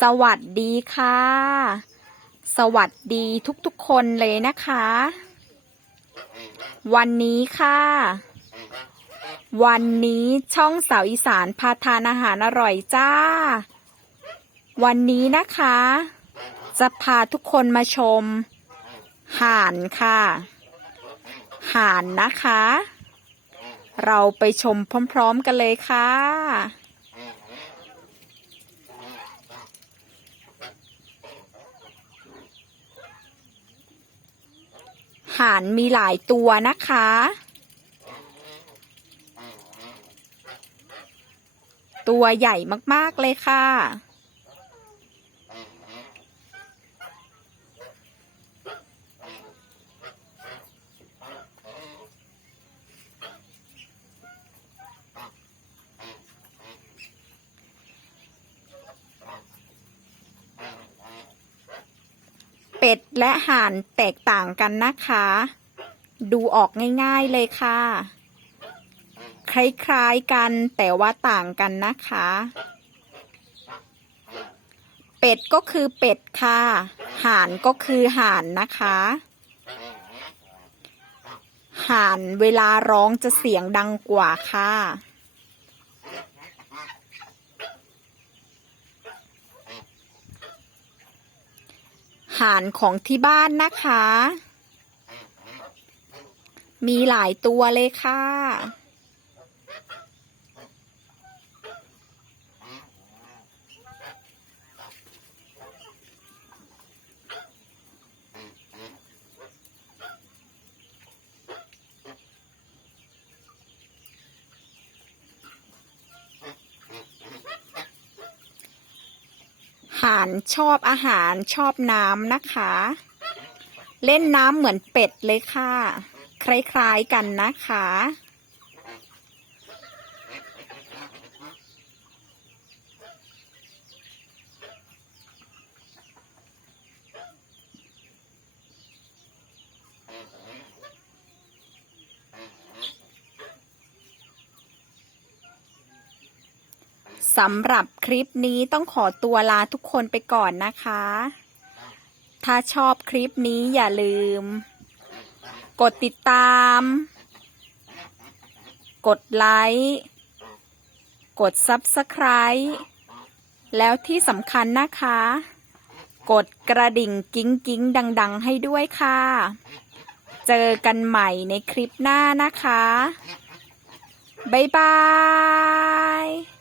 สวัสดีค่ะ สวัสดีทุกๆคนเลยนะคะ วันนี้ค่ะ วันนี้ช่องสาวอีสานพาทานอาหารอร่อยจ้า วันนี้นะคะ จะพาทุกคนมาชม ห่านค่ะ ห่านนะคะ เราไปชมพร้อมๆกันเลยค่ะ ห่านมีหลายตัวนะคะ ตัวใหญ่มาก ๆ เลยค่ะ เป็ดและห่านแตกต่างกันนะคะ ดูออกง่ายๆเลยค่ะ คล้ายๆกันแต่ว่าต่างกันนะคะ เป็ดก็คือเป็ดค่ะ ห่านก็คือห่านนะคะ ห่านเวลาร้องจะเสียงดังกว่าค่ะ หารของที่บ้านนะคะ มีหลายตัวเลยค่ะ ห่านชอบอาหารชอบน้ำนะคะ เล่นน้ำเหมือนเป็ดเลยค่ะ คล้ายๆกันนะคะ สำหรับคลิปนี้ต้องขอตัวลาทุกคนไปก่อนนะคะ ถ้าชอบคลิปนี้อย่าลืม กดติดตาม กดไลค์ กด Subscribe แล้วที่สำคัญนะคะ กดกระดิ่งกิ้งกิ้งดัง ๆ ให้ด้วยค่ะ เจอกันใหม่ในคลิปหน้านะคะ บ๊ายบาย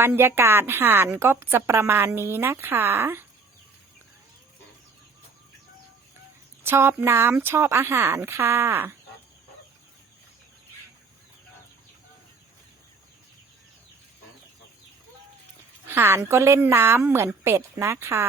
บรรยากาศห่านก็จะประมาณนี้นะคะ ชอบน้ำชอบอาหารค่ะ ห่านก็เล่นน้ำเหมือนเป็ดนะคะ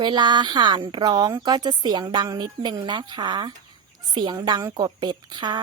เวลาห่านร้องก็จะเสียงดังนิดนึงนะคะ เสียงดังกว่าเป็ดค่ะ